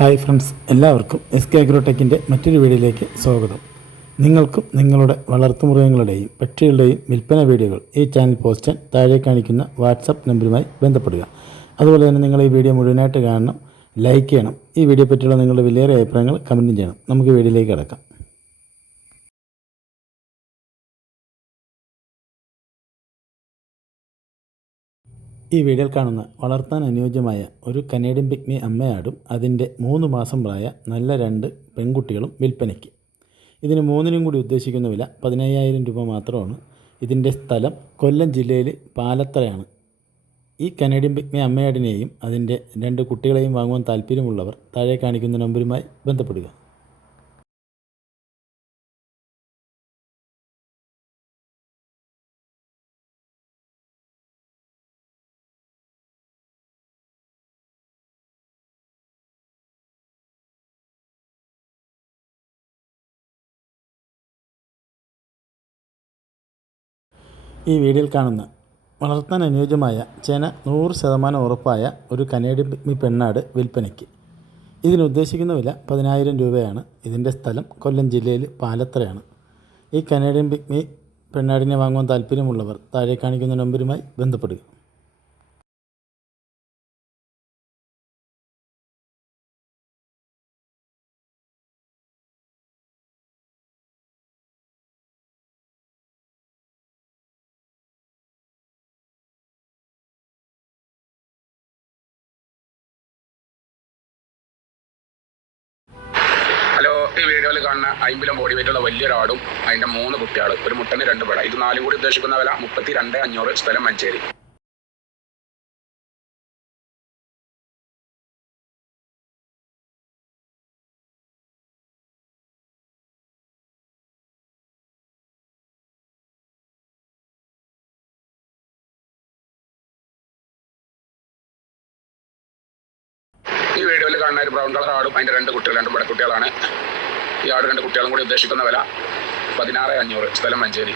Hi friends, എല്ലാവർക്കും S K അഗ്രോടെക്കിൻ്റെ മറ്റൊരു വീഡിയോയിലേക്ക് സ്വാഗതം. നിങ്ങൾക്കും നിങ്ങളുടെ വളർത്തുമൃഗങ്ങളുടെയും പക്ഷികളുടെയും വിൽപ്പന വീഡിയോകൾ ഈ ചാനൽ പോസ്റ്റ് ചെയ്യാൻ താഴെ കാണിക്കുന്ന വാട്സപ്പ് നമ്പറുമായി ബന്ധപ്പെടുക. അതുപോലെ തന്നെ നിങ്ങൾ ഈ വീഡിയോ മുഴുവനായിട്ട് കാണണം, ലൈക്ക് ചെയ്യണം. ഈ വീഡിയോ പറ്റിയുള്ള നിങ്ങളുടെ വിലയേറിയ അഭിപ്രായങ്ങൾ കമൻറ്റും ചെയ്യണം. നമുക്ക് വീഡിയോയിലേക്ക് കിടക്കാം. ഈ വീഡിയോയിൽ കാണുന്ന വളർത്താൻ അനുയോജ്യമായ ഒരു കനേഡിയൻ പിഗ്മി അമ്മയാടും അതിൻ്റെ 3 മാസം പ്രായ നല്ല 2 പെൺകുട്ടികളും വിൽപ്പനയ്ക്ക്. ഇതിന് മൂന്നിനും കൂടി ഉദ്ദേശിക്കുന്ന വില 15,000 രൂപ മാത്രമാണ്. ഇതിൻ്റെ സ്ഥലം കൊല്ലം ജില്ലയിൽ പാലത്തറയാണ്. ഈ കനേഡിയൻ പിഗ്മി അമ്മയാടിനെയും അതിൻ്റെ 2 കുട്ടികളെയും വാങ്ങുവാൻ താല്പര്യമുള്ളവർ താഴെ കാണിക്കുന്ന നമ്പറുമായി ബന്ധപ്പെടുക. ഈ വീഡിയോയിൽ കാണുന്ന വളർത്താൻ അനുയോജ്യമായ ചെന 100% ഉറപ്പായ ഒരു കനേഡിയൻ പിഗ്മി പെണ്ണാട് വിൽപ്പനയ്ക്ക്. ഇതിനുദ്ദേശിക്കുന്ന വില 10,000 രൂപയാണ്. ഇതിൻ്റെ സ്ഥലം കൊല്ലം ജില്ലയിൽ പാലത്തറയാണ്. ഈ കനേഡിയൻ പിഗ്മി പെണ്ണാടിനെ വാങ്ങുവാൻ താല്പര്യമുള്ളവർ താഴെ കാണിക്കുന്ന നമ്പറുമായി ബന്ധപ്പെടുക. ഹലോ, ഈ വീഡിയോയിൽ കാണുന്ന 50 ബോഡി വെയിറ്റുള്ള വലിയൊരാടും അതിൻ്റെ 3 കുട്ടികൾ, ഒരു മുട്ടന് 2 പെട, ഇത് 4 കൂടി ഉദ്ദേശിക്കുന്ന വില 32,500, സ്ഥലം മഞ്ചേരി. ഈ വീഡിയോയിൽ കാണുന്ന ഒരു ബ്രൗൺ കളർ ആടും അതിൻ്റെ 2 കുട്ടികൾ, 2 പെടക്കുട്ടികളാണ്. ഈ ആട് 2 കുട്ടികളും കൂടി ഉദ്ദേശിക്കുന്ന വില 16,500, സ്ഥലം മഞ്ചേരി.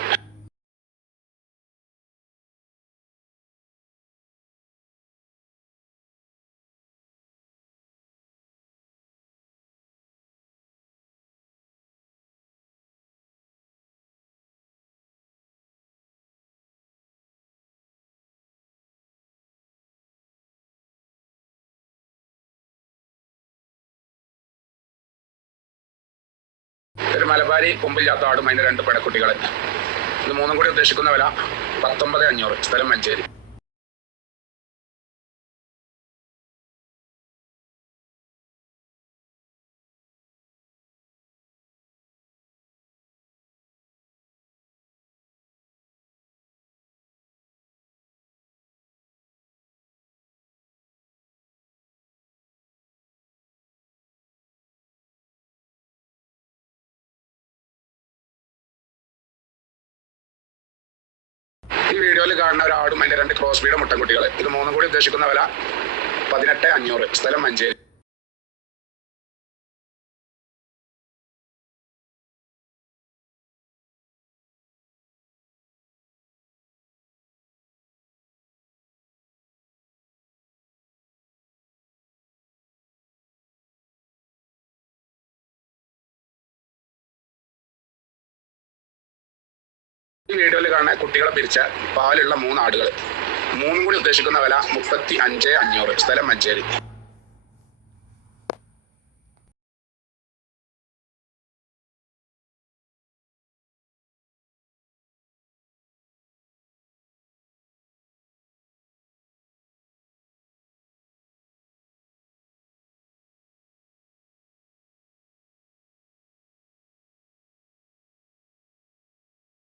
ഒരു മലബാരി കൊമ്പില്ലാത്ത ആടും അതിൻ്റെ 2 പെടക്കുട്ടികൾ, ഇത് 3 കൂടി ഉദ്ദേശിക്കുന്ന വില 19,500, സ്ഥലം മഞ്ചേരി. ഈ വീഡിയോയിൽ കാണുന്ന ഒരു ആടും അതിൻ്റെ 2 ക്രോസ് ബീഡ് മുട്ടൻകുട്ടികൾ, ഇത് 3 കൂടി ഉദ്ദേശിക്കുന്ന വില 18,500, സ്ഥലം മഞ്ചേരി. ഈ വീഡിയോയിൽ കാണുന്ന കുട്ടികളെ പിരിച്ച പാലുള്ള 3 ആടുകൾ, 3 കൂടി ഉദ്ദേശിക്കുന്ന വില 35,500, സ്ഥലം മഞ്ചേരി.